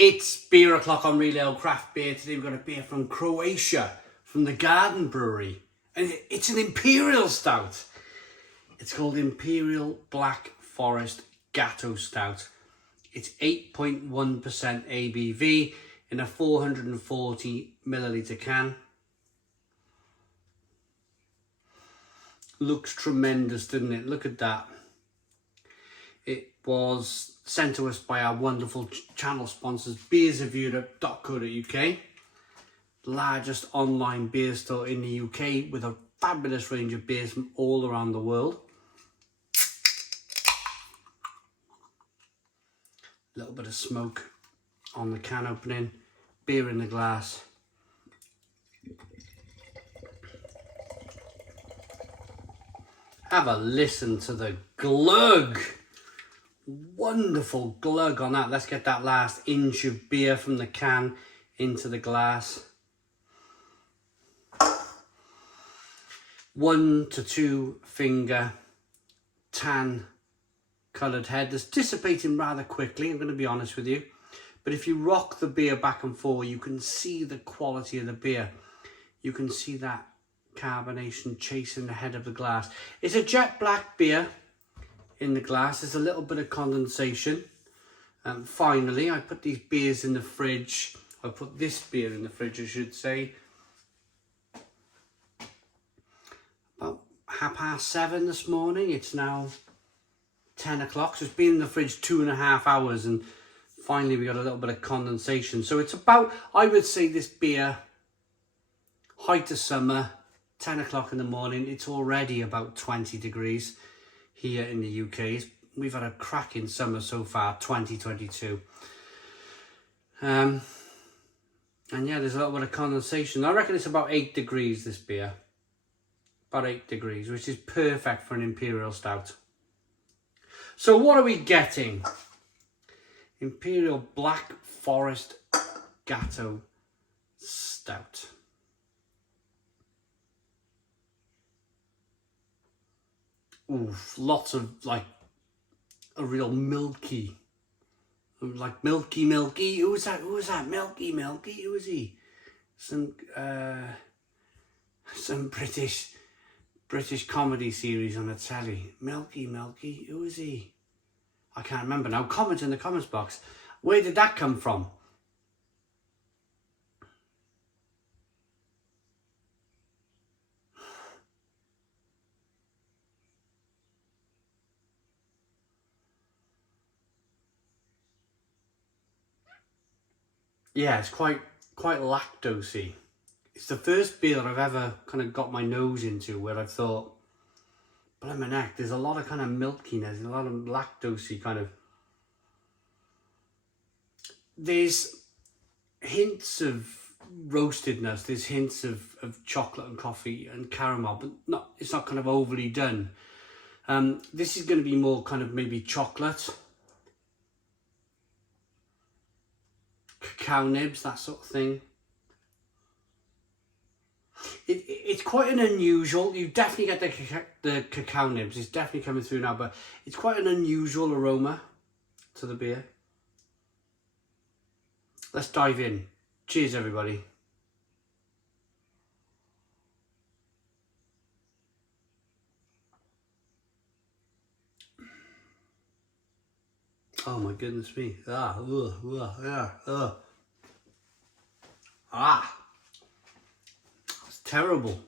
It's beer o'clock on Real Ale Craft Beer. Today we've got a beer from Croatia, from the Garden Brewery. And it's an Imperial Stout. It's called Imperial Black Forest Gateau Stout. It's 8.1% ABV in a 440 milliliter can. Looks tremendous, doesn't it? Look at that. It was sent to us by our wonderful channel sponsors, beersofeurope.co.uk, the largest online beer store in the UK with a fabulous range of beers from all around the world. A little bit of smoke on the can opening, beer in the glass. Have a listen to the glug. Wonderful glug on that. Let's get that last inch of beer from the can into the glass. 1 to 2 finger tan coloured head that's dissipating rather quickly, I'm going to be honest with you. But if you rock the beer back and forth, you can see the quality of the beer. You can see that carbonation chasing the head of the glass. It's a jet black beer in the glass. There's a little bit of condensation. And finally, I put these beers in the fridge. I put this beer in the fridge, I should say, about 7:30 this morning. It's now 10 o'clock. So it's been in the fridge 2.5 hours, and finally we got a little bit of condensation. So it's about, I would say this beer, height of summer, 10 o'clock in the morning, it's already about 20 degrees here in the UK. We've had a cracking summer so far, 2022. And yeah, there's a little bit of condensation. I reckon it's about 8 degrees, this beer. About 8 degrees, which is perfect for an Imperial Stout. So what are we getting? Imperial Black Forest Gateau Stout. Oof, lots of like a real milky, like milky. Who was that? Milky. Who was he? Some British comedy series on the telly. Milky. Who was he? I can't remember now. Comment in the comments box. Where did that come from? Yeah, it's quite lactosey. It's the first beer that I've ever kind of got my nose into where I've thought, blimey neck, there's a lot of kind of milkiness, a lot of lactosey kind of. There's hints of roastedness, there's hints of chocolate and coffee and caramel, but it's not kind of overly done. This is going to be more kind of maybe chocolate, cacao nibs, that sort of thing. It's quite an unusual, you definitely get the cacao nibs, it's definitely coming through now, but it's quite an unusual aroma to the beer. Let's dive in. Cheers, everybody. Oh my goodness me. It's terrible.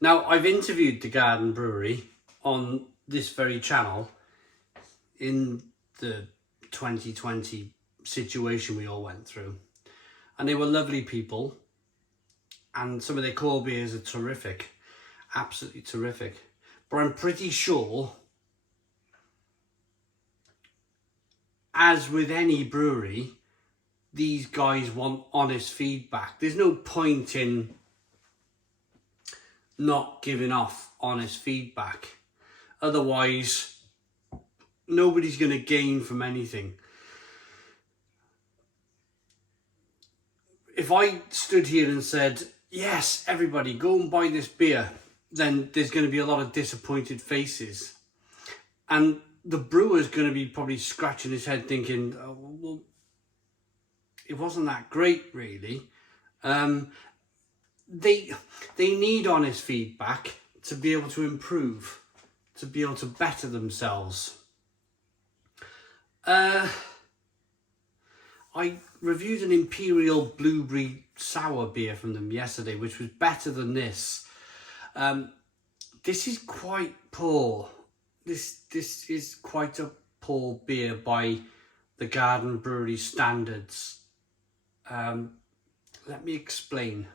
Now, I've interviewed the Garden Brewery on this very channel in the 2020 situation we all went through. And they were lovely people. And some of their core beers are terrific. Absolutely terrific. But I'm pretty sure, as with any brewery, these guys want honest feedback. There's no point in not giving off honest feedback. Otherwise, nobody's going to gain from anything. If I stood here and said, yes, everybody, go and buy this beer, then there's going to be a lot of disappointed faces. And the brewer's going to be probably scratching his head thinking, oh, well, it wasn't that great, really. They need honest feedback to be able to improve, to be able to better themselves. I reviewed an Imperial blueberry sour beer from them yesterday, which was better than this. This is quite poor. This is quite a poor beer by the Garden Brewery standards. Let me explain.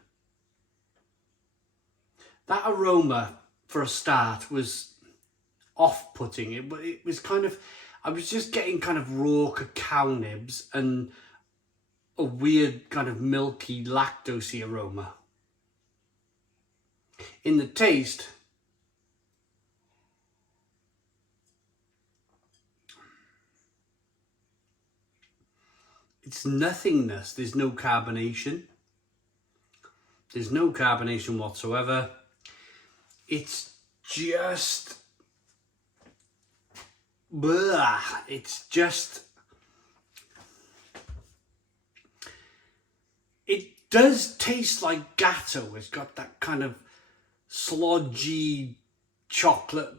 That aroma, for a start, was off-putting. It was kind of, I was just getting kind of raw cacao nibs and a weird kind of milky lactosey aroma. In the taste, it's nothingness. There's no carbonation. There's no carbonation whatsoever. It's just... blah. It's just... It does taste like Gateau. It's got that kind of slodgy chocolate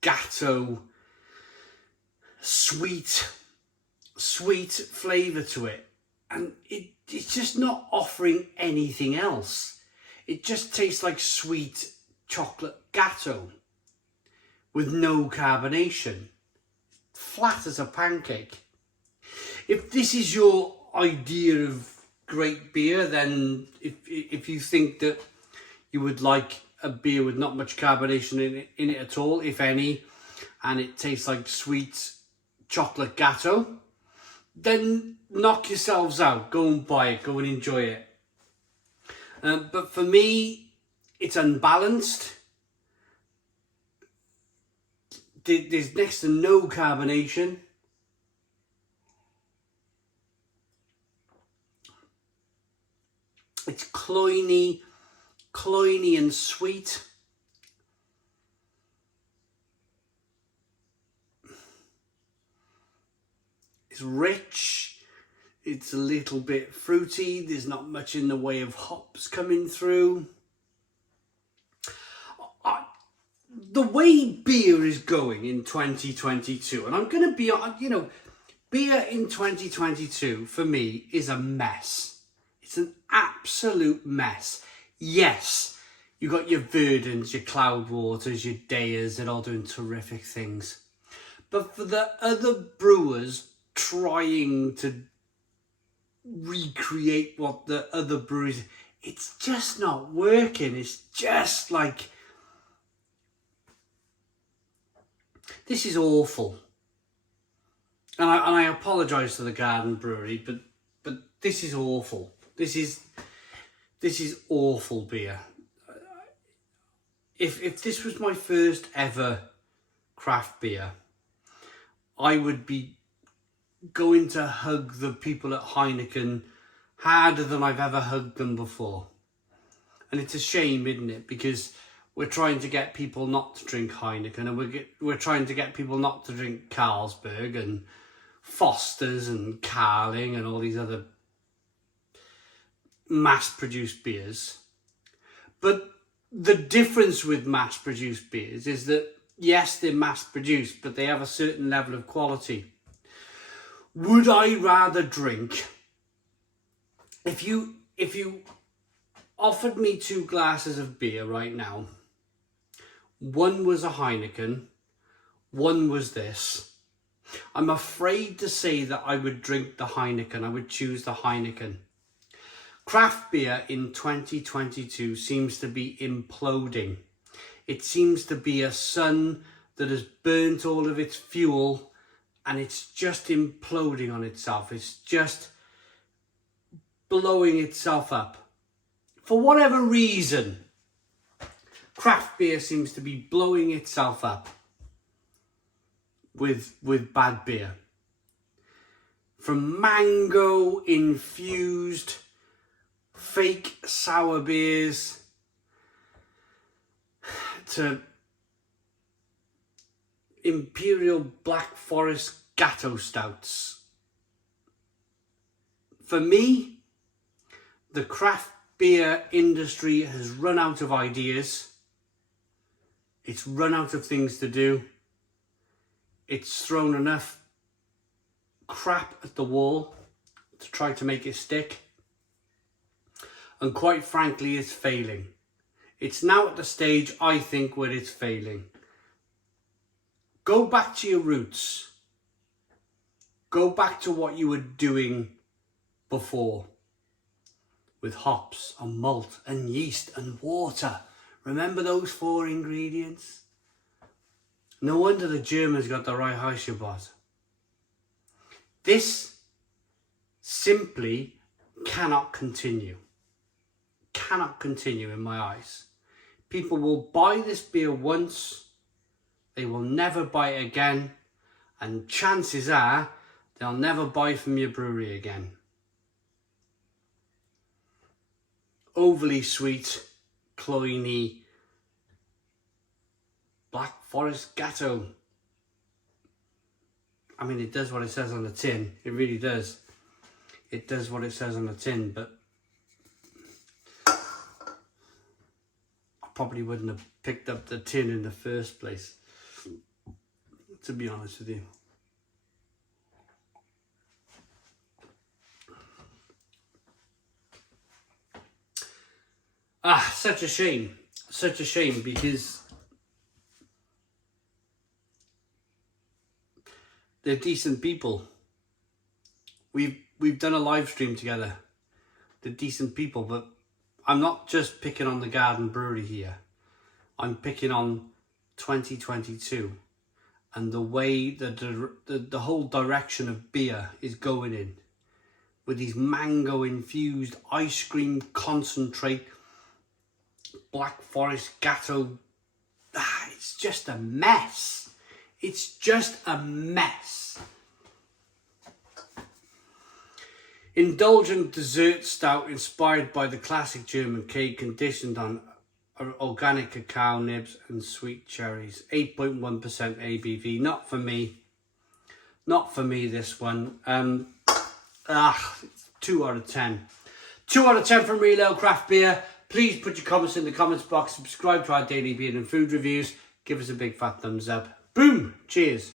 Gateau sweet flavour to it, and it's just not offering anything else. It just tastes like sweet chocolate Gateau with no carbonation, flat as a pancake. If this is your idea of great beer, then if you think that you would like a beer with not much carbonation in it at all, if any, and it tastes like sweet chocolate Gateau, then knock yourselves out. Go and buy it. Go and enjoy it. But for me, it's unbalanced. There's next to no carbonation. It's cloyny and sweet. It's rich. It's a little bit fruity. There's not much in the way of hops coming through. The way beer is going in 2022, and I'm going to be, beer in 2022 for me is a mess. It's an absolute mess. Yes, you got your Verdants, your Cloudwaters, your Deas, they're all doing terrific things. But for the other brewers trying to recreate what the other breweries, it's just not working. It's just like, this is awful. And I apologise to the Garden Brewery, but this is awful. This is awful beer. If this was my first ever craft beer, I would be going to hug the people at Heineken harder than I've ever hugged them before. And it's a shame, isn't it? Because we're trying to get people not to drink Heineken, and we're trying to get people not to drink Carlsberg and Foster's and Carling and all these other mass-produced beers. But the difference with mass-produced beers is that, yes, they're mass-produced, but they have a certain level of quality. Would I rather drink, if you offered me 2 glasses of beer right now, one was a Heineken, one was this, I'm afraid to say that I would drink the Heineken. I would choose the Heineken. Craft beer in 2022 seems to be imploding. It seems to be a sun that has burnt all of its fuel, and it's just imploding on itself. It's just blowing itself up. For whatever reason, craft beer seems to be blowing itself up with bad beer. From mango infused fake sour beers to Imperial Black Forest Gateau Stouts. For me, the craft beer industry has run out of ideas. It's run out of things to do. It's thrown enough crap at the wall to try to make it stick. And quite frankly, it's failing. It's now at the stage, I think, where it's failing. Go back to your roots. Go back to what you were doing before. With hops and malt and yeast and water. Remember those 4 ingredients? No wonder the Germans got the Reichsgebot. This simply cannot continue. Cannot continue in my eyes. People will buy this beer once, they will never buy it again, and chances are they'll never buy from your brewery again. Overly sweet, cloying Black Forest Gateau. I mean, it does what it says on the tin. It really does. It does what it says on the tin, but I probably wouldn't have picked up the tin in the first place, to be honest with you. Such a shame. Such a shame, because they're decent people. We've done a live stream together. They're decent people, but I'm not just picking on the Garden Brewery here. I'm picking on 2022 and the way that the whole direction of beer is going in, with these mango infused ice cream concentrate, Black Forest Gateau. It's just a mess. It's just a mess. Indulgent dessert stout inspired by the classic German cake, conditioned on organic cacao nibs and sweet cherries. 8.1% ABV. Not for me. Not for me, this one. 2 out of 10. 2 out of 10 from Real Ale Craft Beer. Please put your comments in the comments box. Subscribe to our daily beer and food reviews. Give us a big fat thumbs up. Boom. Cheers.